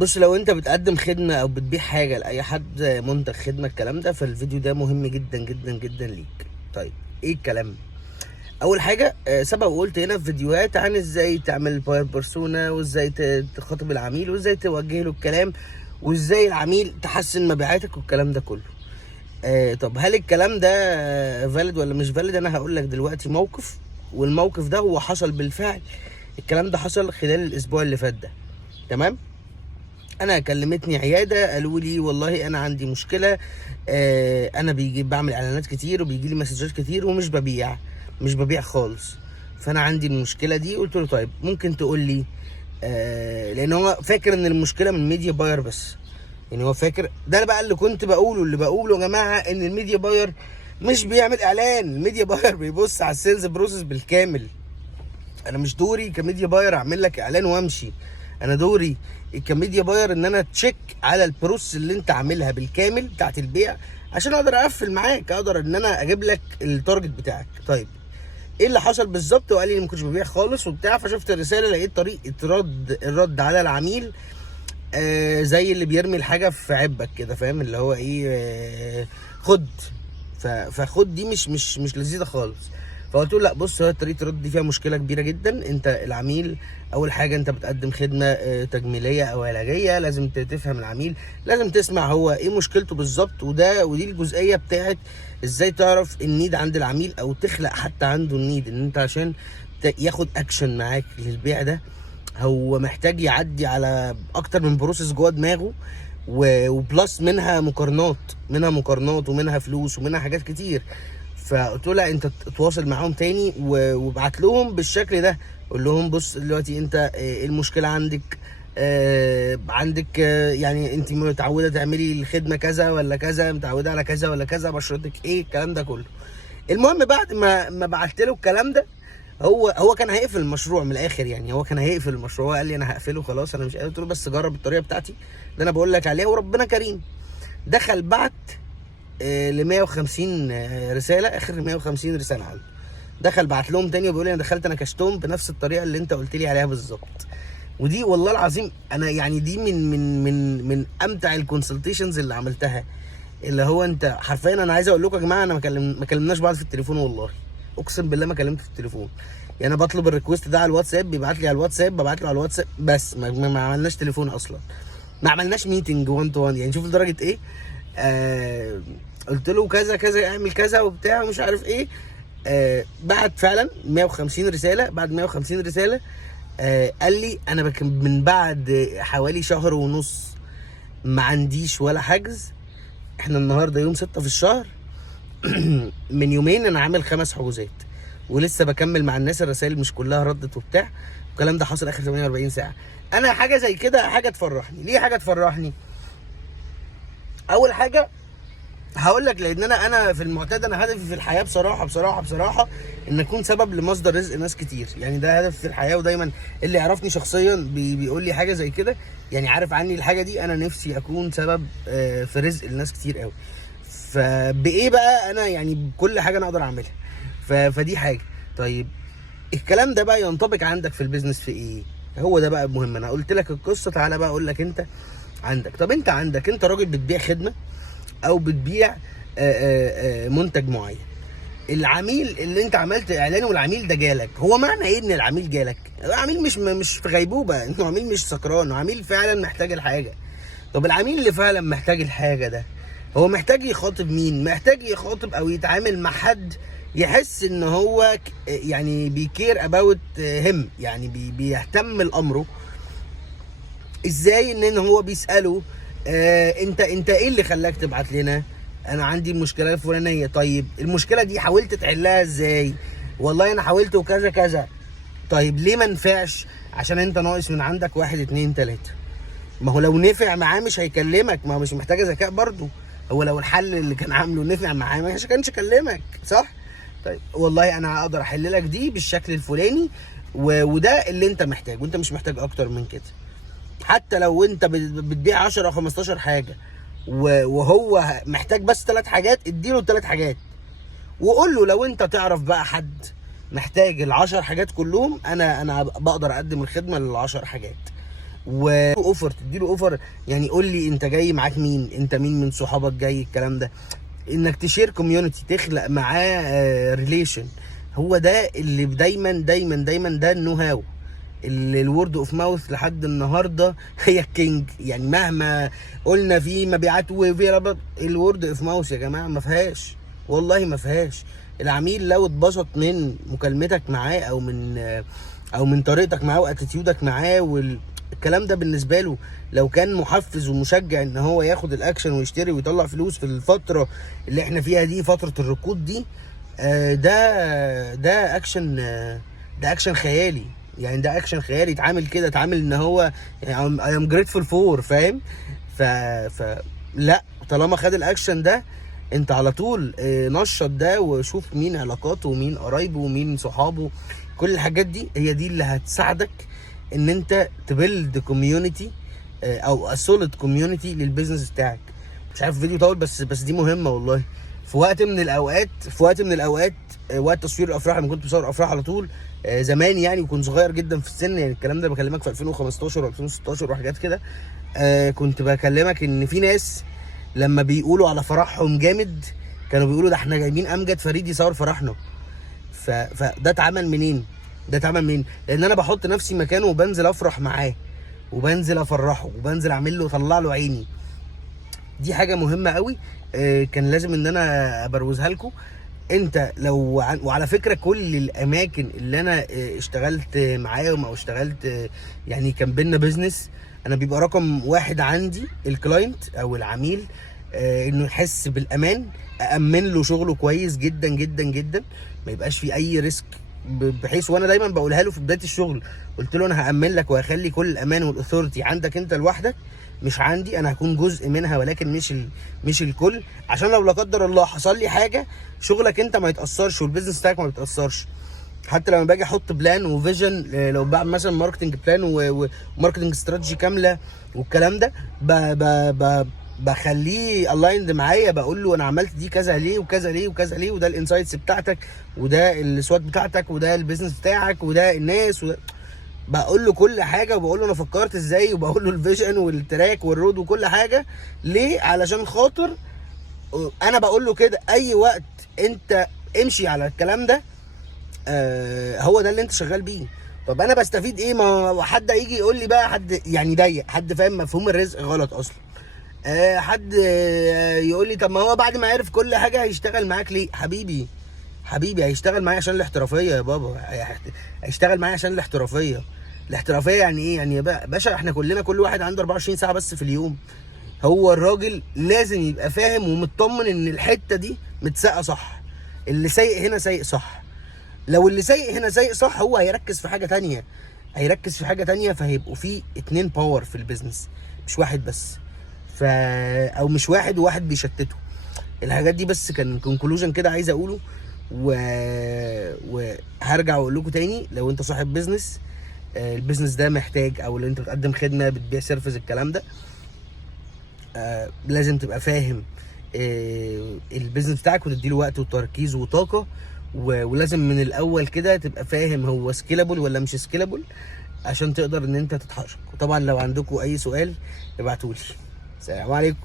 بص، لو انت بتقدم خدمة او بتبيع حاجة لاي حد، منتج، خدمة، الكلام ده، فالفيديو ده مهم جدا جدا جدا ليك. طيب، ايه الكلام؟ اول حاجة، سبق وقلت هنا في فيديوهات عن ازاي تعمل باير بيرسونا، وازاي تخاطب العميل، وازاي توجه له الكلام، وازاي العميل تحسن مبيعاتك والكلام ده كله. طب هل الكلام ده فاليد ولا مش فاليد؟ انا هقول لك دلوقتي موقف، والموقف ده هو حصل بالفعل. الكلام ده حصل خلال الاسبوع اللي فات ده. تمام. انا كلمتني عياده، قالوا لي والله انا عندي مشكله. انا بعمل اعلانات كتير وبيجي لي مسجات كتير ومش ببيع، مش ببيع خالص. فانا عندي المشكله دي. قلت له طيب ممكن تقول لي، لان هو فاكر ان المشكله من ميديا باير بس. يعني هو فاكر ده بقى اللي بقوله يا جماعه، ان الميديا باير مش بيعمل اعلان. الميديا باير بيبص على السيلز بروسيس بالكامل. انا مش دوري كميديا باير اعمل لك اعلان وامشي. انا دوري كميديا باير ان انا تشيك على البروسيس اللي انت عاملها بالكامل بتاعت البيع، عشان اقدر اقفل معاك، اقدر ان انا اجيب لك التارجت بتاعك. طيب، ايه اللي حصل بالظبط؟ وقال لي ما كنتش ببيع خالص وبتاع. فشفت الرساله، لقيت طريقه الرد على العميل زي اللي بيرمي الحاجه في عبك كده، فاهم اللي هو ايه؟ خد. فخد دي مش لذيذه خالص. فقلت له لا، بص، هو طريقه الرد دي فيها مشكله كبيره جدا. انت العميل، اول حاجه انت بتقدم خدمه تجميليه او علاجيه، لازم تفهم العميل، لازم تسمع هو ايه مشكلته بالظبط. ودي الجزئيه بتاعت ازاي تعرف النيد عند العميل، او تخلق حتى عنده النيد، ان انت عشان ياخد اكشن معاك للبيع ده، هو محتاج يعدي على اكتر من بروسيس جوه دماغه، وبلس منها مقارنات ومنها فلوس ومنها حاجات كتير. فقلت له لا، انت تواصل معاهم تاني وابعت لهم بالشكل ده. قول لهم بص دلوقتي انت، ايه المشكله عندك؟ عندك، يعني انت متعوده تعملي الخدمه كذا ولا كذا، متعوده على كذا ولا كذا، بشرتك ايه، الكلام ده كله. المهم بعد ما بعت له الكلام ده، هو كان هيقفل المشروع من الاخر. يعني هو كان هيقفل المشروع، هو قال لي انا هقفله خلاص، انا مش قادر. قلت له بس جرب الطريقه بتاعتي اللي انا بقول لك عليها وربنا كريم. دخل بعت ل 150 رساله، اخر 150 رساله عنده. دخل بعت لهم تاني وبيقول لي انا دخلت، انا كشتهم بنفس الطريقه اللي انت قلت لي عليها بالظبط. ودي والله العظيم انا يعني دي من امتع الكونسلتيشنز اللي عملتها. اللي هو انت حرفيا، انا عايز اقول لكم يا جماعه، انا ما كلمناش بعض في التليفون والله. اقسم بالله ما كلمت في التليفون. يعني انا بطلب الريكوست ده على الواتساب، بيبعت لي على الواتساب، ببعت له على الواتساب، بس ما عملناش تليفون اصلا. ما عملناش ميتنج 1 تو 1. يعني شوف لدرجه ايه. قلت له كذا كذا، اعمل كذا وبتاع ومش عارف ايه. بعد فعلا 150 رساله. بعد 150 رساله قال لي انا من بعد حوالي شهر ونص ما عنديش ولا حجز. احنا النهارده يوم 6 في الشهر. من يومين انا عامل 5 حجوزات، ولسه بكمل مع الناس. الرسائل مش كلها ردت وبتاع. الكلام ده حصل اخر 48 ساعه. انا حاجه زي كده حاجه تفرحني. ليه حاجه تفرحني؟ اول حاجه هقول لك، لان انا في المعتاد، انا هدفي في الحياه بصراحه بصراحه بصراحه ان اكون سبب لمصدر رزق ناس كتير. يعني ده هدف في الحياه. ودايما اللي يعرفني شخصيا بيقول لي حاجه زي كده، يعني عارف عني الحاجه دي. انا نفسي اكون سبب في رزق لناس كتير قوي. فبايه بقى؟ انا يعني بكل حاجه انا اقدر اعملها. فدي حاجه. طيب، الكلام ده بقى ينطبق عندك في البيزنس في ايه؟ هو ده بقى المهم. انا قلت لك القصه، تعالى بقى اقول لك انت عندك. طب انت راجل بتبيع خدمه او بتبيع منتج معين. العميل اللي انت عملت اعلانه والعميل ده جالك، هو معنى ايه ان العميل جالك؟ العميل مش في غيبوبه، انه عميل مش سكران، عميل فعلا محتاج الحاجه. طب العميل اللي فعلا محتاج الحاجه ده، هو محتاج يخاطب مين؟ محتاج يخاطب او يتعامل مع حد يحس ان هو يعني بيكير اباوت هم، يعني بيهتم لامره. ازاي؟ ان هو بيساله انت ايه اللي خلاك تبعت لنا؟ انا عندي المشكله الفلانيه. طيب المشكله دي حاولت تحلها ازاي؟ والله انا حاولت وكذا كذا. طيب ليه ما نفعش؟ عشان انت ناقص من عندك 1 2 3. ما هو لو نفع معاه مش هيكلمك. ما هو مش محتاجه ذكاء برضو. هو لو الحل اللي كان عامله نفع معاه ما كانش كلمك، صح؟ طيب والله انا هقدر احل لك دي بالشكل الفلاني، وده اللي انت محتاج، وانت مش محتاج اكتر من كده. حتى لو انت بتبيع 10 او 15 حاجه وهو محتاج بس 3 حاجات، اديله 3 حاجات. وقول له لو انت تعرف بقى حد محتاج ال10 حاجات كلهم، انا بقدر اقدم الخدمه لل10 حاجات. اوفر، تديله اوفر. يعني قول لي انت جاي معاك مين، انت مين من صحابك جاي، الكلام ده. انك تشير كوميونتي، تخلق معاه ريليشن. هو ده اللي دايما دايما دايما ده النو هاو. الورد اوف ماوث لحد النهارده هي الكينج. يعني مهما قلنا في مبيعات وفي ربط، الورد اوف ماوث يا جماعه ما فيهاش، والله ما فيهاش. العميل لو اتبسط من مكالمتك معاه او من طريقتك معاه واتيتيودك معاه والكلام ده بالنسبه له، لو كان محفز ومشجع ان هو ياخد الاكشن ويشتري ويطلع فلوس في الفتره اللي احنا فيها دي، فتره الركود دي، ده اكشن، ده اكشن خيالي. يعني ده اكشن خيالي. اتعامل كده، اتعامل ان هو يعني اي ام جريتفول فور، فاهم؟ ف لا، طالما خد الاكشن ده انت على طول نشط ده، وشوف مين علاقاته ومين قرايبه ومين صحابه. كل الحاجات دي هي دي اللي هتساعدك ان انت تبيلد كوميونتي او سوليد كوميونتي للبيزنس بتاعك. مش عارف الفيديو طول، بس دي مهمه والله. في وقت من الاوقات وقت تصوير الافراح، لما كنت بصور افراح على طول زمان يعني، وكنت صغير جدا في السن. يعني الكلام ده بكلمك في 2015 و2016 وحاجات كده. كنت بكلمك ان في ناس لما بيقولوا على فرحهم جامد كانوا بيقولوا ده احنا جايبين امجد فريد يصور فرحنا. فده اتعمل منين؟ لان انا بحط نفسي مكانه وبنزل افرح معاه وبنزل افرحه وبنزل اعمل له اطلع له عيني. دي حاجه مهمه قوي. كان لازم ان انا ابروزها لكم. انت لو وعلى فكره كل الاماكن اللي انا اشتغلت معاهم او اشتغلت يعني كان بينا بيزنس، انا بيبقى رقم واحد عندي الكلاينت او العميل، انه يحس بالامان، اامن له شغله كويس جدا جدا جدا، ما يبقاش فيه اي ريسك. بحيث وانا دايما بقولها له في بدايه الشغل، قلت له انا هامن لك وهخلي كل الامان والاثورتي عندك انت لوحدك، مش عندي. انا هكون جزء منها ولكن مش الكل، عشان لو لا قدر الله حصل لي حاجه شغلك انت ما يتاثرش والبيزنس بتاعك ما بيتاثرش. حتى لما باجي احط بلان وفيجن، لو بعمل مثلا ماركتنج بلان وماركتنج استراتيجي كامله والكلام ده، بخليه الايند معايا. بقول له انا عملت دي كذا ليه وكذا ليه وكذا ليه، وده الانسايتس بتاعتك، وده السوات بتاعتك، وده البيزنس بتاعك، وده الناس، بقول له كل حاجه، وبقول له انا فكرت ازاي، وبقول له الفيجن والتراك والرود وكل حاجه. ليه؟ علشان خاطر انا بقول له كده اي وقت انت امشي على الكلام ده، هو ده اللي انت شغال بيه. طب انا بستفيد ايه؟ ما حد يجي يقول لي بقى، حد يعني ضيق، حد فاهم مفهوم الرزق غلط اصلا. حد يقول لي طب ما هو بعد ما عرف كل حاجه هيشتغل معاك ليه؟ حبيبي هيشتغل معايا عشان الاحترافيه يا بابا، هيشتغل معايا عشان الاحترافيه يعني ايه؟ يعني يا باشا احنا كلنا كل واحد عنده 24 ساعه بس في اليوم. هو الراجل لازم يبقى فاهم ومطمن ان الحته دي متساقه صح، اللي سايق هنا سايق صح. لو اللي سايق هنا سايق صح، هو هيركز في حاجه تانية، فهيبقوا في 2 باور في البيزنس، مش واحد بس. او مش واحد وواحد بيشتته. الحاجات دي بس كان كونكلوجن كده عايز اقوله. وهرجع واقول لكم تاني، لو انت صاحب بيزنس، البيزنس ده محتاج، او اللي انت بتقدم خدمه، بتبيع سيرفيس، الكلام ده، لازم تبقى فاهم البيزنس بتاعك وتديله وقت وتركيز وطاقه. ولازم من الاول كده تبقى فاهم هو سكيلابل ولا مش سكيلابل، عشان تقدر ان انت تتحرك. وطبعا لو عندكم اي سؤال ابعتولي. السلام عليكم.